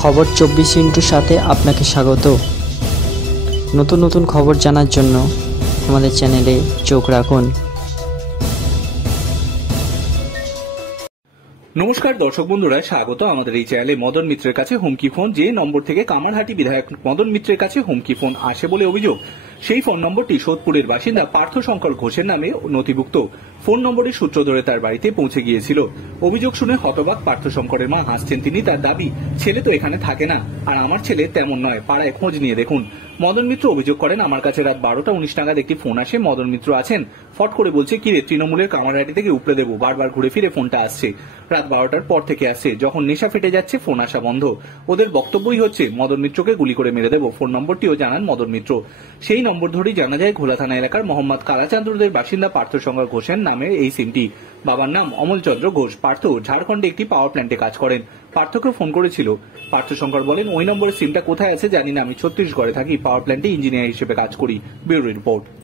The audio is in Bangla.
খবর 24 সাথে আপনাকে স্বাগত। নতুন নতুন খবর জানার জন্য আমাদের চ্যানেলে চোখ রাখুন। নমস্কার দর্শক বন্ধুরা, স্বাগত আমাদের এই চ্যানেলে। মদন মিত্রের কাছে হুমকি ফোন। যে নম্বর থেকে কামারহাটি বিধায়ক মদন মিত্রের কাছে হুমকি ফোন আসে বলে অভিযোগ, সেই ফোন নম্বরটি সোদপুরের বাসিন্দা পার্থশঙ্কর ঘোষের নামে নথিভুক্ত। ফোন নম্বরের সূত্র ধরে তার বাড়িতে পৌঁছে গিয়েছিল। অভিযোগ শুনে হতবাক পার্থশঙ্করের মা হাসছেন তিনি। তার দাবি, ছেলে তো এখানে থাকে না, আর আমার ছেলে তেমন নয়, পাড়ায় খোঁজ নিয়ে দেখুন। মদন মিত্র অভিযোগ করেন, আমার কাছে রাত 12টা 19 নাগাদ একটি ফোন আসে। মদন মিত্র আছেন, ফট করে বলছে, কিরে তৃণমূলের কামারহাটি থেকে উপড়ে দেবো। বারবার ঘুরে ফিরে ফোনটা আসছে, রাত 12টার পর থেকে আসছে। যখন নেশা ফেটে যাচ্ছে ফোন আসা বন্ধ। ওদের বক্তব্যই হচ্ছে মদন মিত্রকে গুলি করে মেরে দেবো। ফোন নম্বরটিও জানান মদন মিত্র। সেই নম্বর ধরেই জানা যায় ঘোলা থানা এলাকার মোহাম্মদ কালাচান্দ্রদের বাসিন্দা পার্থশঙ্কর ঘোষের নামে এই সিমটি। বাবার নাম অমলচন্দ্র ঘোষ। পার্থ ঝাড়খণ্ডে একটি পাওয়ার প্ল্যান্টে কাজ করেন। পার্থকে ফোন করেছিল। পার্থশঙ্কর বলেন, ওই নম্বরের সিমটা কোথায় আছে জানি না, আমি ছত্তিশগড়ে থাকি, পাওয়ার প্ল্যান্টে ইঞ্জিনিয়ার হিসেবে কাজ করি। Bureau report.